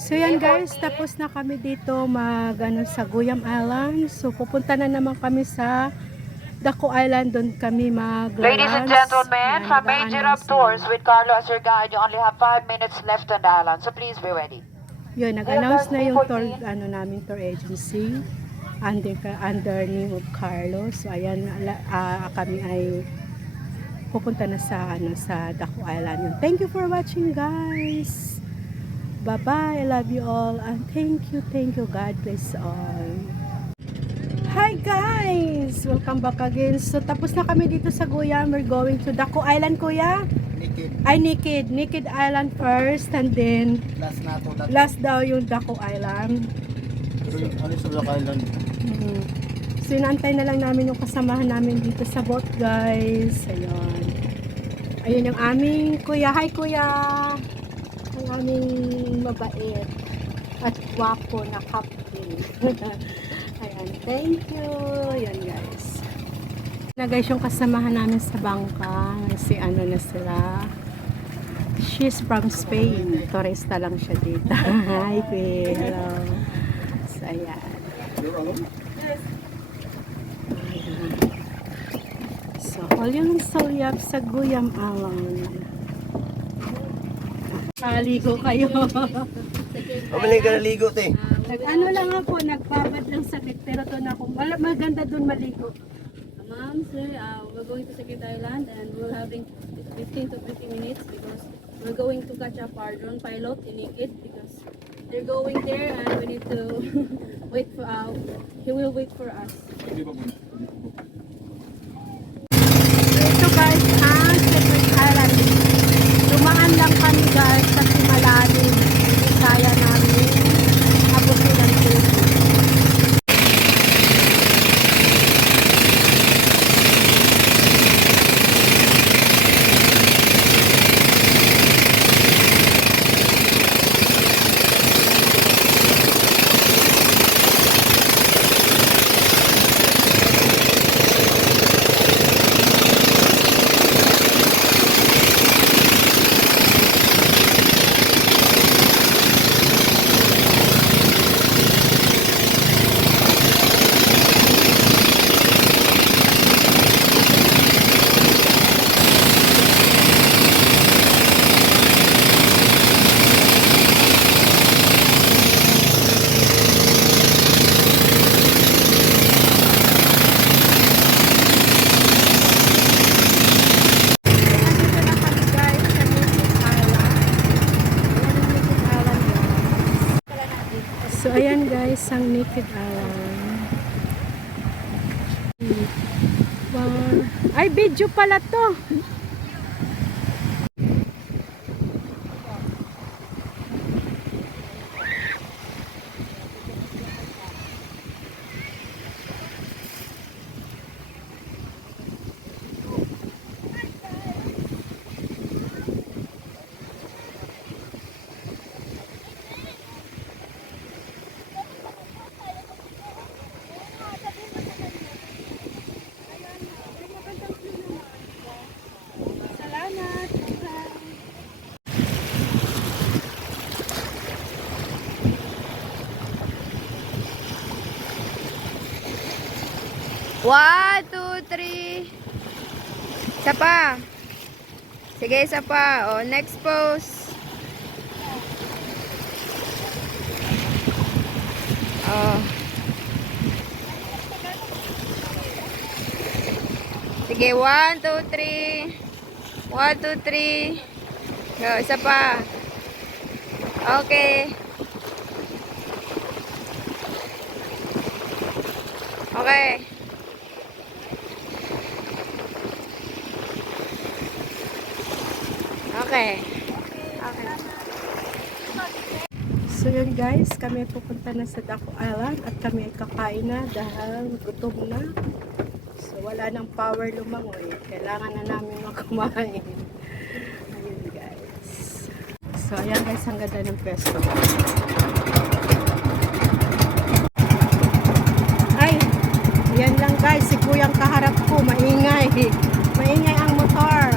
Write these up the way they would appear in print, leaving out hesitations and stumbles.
So yan guys, tapos na kami dito sa Guyam Island. So pupunta na naman kami sa Daco Island, doon kami mag-lunch. Ladies and gentlemen, from Major Up Tours with Carlo as your guide, you only have 5 minutes left on the island, so please be ready. Yun, nag-announce na yung tour, namin tour agency under name of Carlo. So ayan, kami ay pupunta na sa Daco Island. Yun. Thank you for watching guys. Bye-bye, I love you all, and thank you, God bless all. Hi guys! Welcome back again. So tapos na kami dito sa Guyam. We're going to Daco Island, kuya? Naked Island first, and then last daw yung Daco Island. Pero yung ano sa Daco Island? So inaantay na lang namin yung kasamahan namin dito sa boat guys. Ayun yung aming kuya. Hi kuya! Ang aming mabait at wapo na captain. Ayan, thank you. Yan guys. Na guys, yung kasamahan namin sa bangka. Si ano na sila. She's from Spain. Turista lang siya dito. Hi, hello. So, ayan. So, all yung salyap sa Guyam Island. Ligo kayo. Pamili ka na ligo, te. Ano lang ako, nagbabad lang sakit, pero to na ako. Maganda dun maligo. Ma'am, sir, we're going to Second Island and we're having 15 to 20 minutes because we're going to catch up our drone pilot in Naked because they're going there and we need to wait for he will wait for us. Ito guys, ang Second Island. Dumaan lang kami guys kasi malalim. Kaya namin abutin ang tubig. So ayan guys, ang Naked Island. Wow. Ay, video pala to. One, two, three. Isa pa. Sige, isa pa. O, next pose. O. Sige, one, two, three. One, two, three. O, isa pa. Okay. Okay. Okay. Okay. So yun guys, kami pupunta na sa Daco Island at kami ay kakain na dahil gutom na. So wala nang power lumangoy. Kailangan na namin kumain. Ayun guys. So ayan guys, ang ganda ng pesto. Ay, yan lang guys, si kuyang kaharap ko, maingay. Maingay ang motor.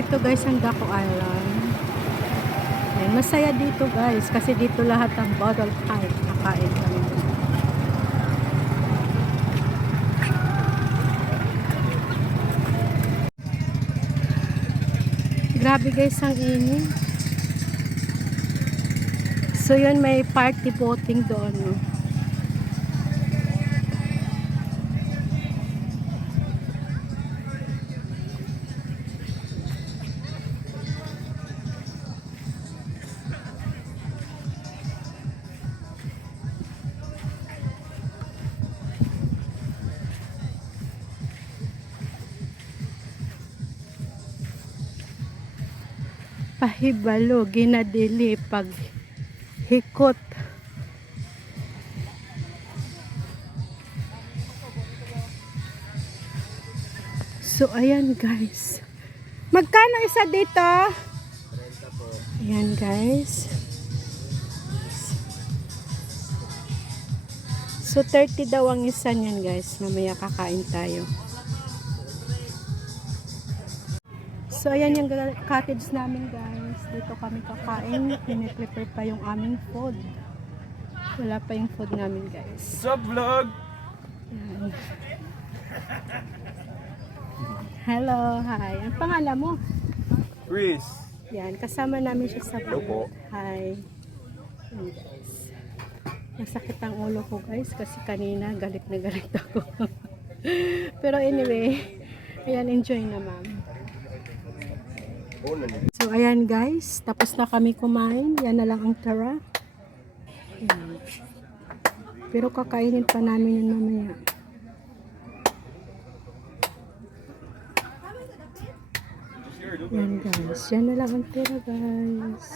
ito guys ang Daco Island. Ayan, masaya dito guys kasi dito lahat ang bottle kahit nakain kami. Grabe guys ang init. So yun, may party boating doon. No? Pahibalo, ginadili pag hikot. So, ayan guys. Magkano isa dito? 30 po. Ayan guys. So, 30 daw ang isa niyan guys. Mamaya kakain tayo. So, ayan yung cottage namin guys. Dito kami kakain. Piniprepare pa yung aming food. Wala pa yung food namin guys. Sup vlog? Ayan. Hello, hi. Ang pangalan mo? Chris. Yan, kasama namin siya sa Hello po. Hi. Ayan guys. Masakit ang ulo ko guys kasi kanina galit na galit ako. Pero anyway, ayan, enjoy na ma'am. So, ayan guys. Tapos na kami kumain. Yan na lang ang tara. Ayan. Pero kakainin pa namin yun mamaya. Yan guys. Yan na lang ang tira guys.